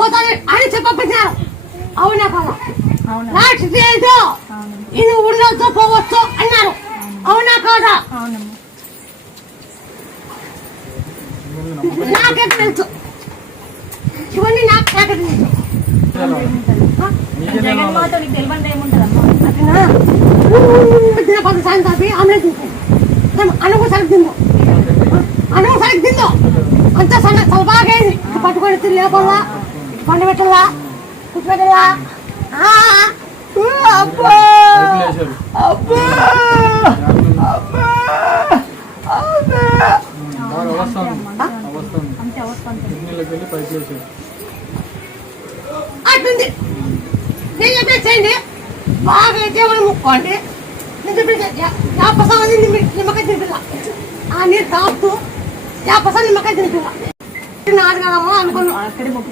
పోతాను అని చెప్పబట్టినారు. అవునా కాదా? లాస్ట్ స్టేజ్ ఇది ఉండొచ్చు పోవచ్చు అన్నారు. అవునా కాదా? నాకే తెలుసు ఇవన్నీ నాకే తెలుసు. సాయంత్రం ఆమె అనుకో సరికి తిందో అనుకో సరికి తిందో అంత బాగైంది. పట్టుకొని తిరిగి లేపల్లా పండ పెట్టల్లా కూర్చోబెట్టల్లా. అబ్బా అబ్బా అట్టుంది. నేను చెప్పేసేయండి బాగా అయితే మనం ముక్కోండి. నేను చెప్పేసి 50% నిమ్మకాయ తినిపిల్ల ఆ నీరు తాగుతూ 50% నిమ్మకాయ తినిపిల్ల. నాది కదమ్మా అనుకున్నాను.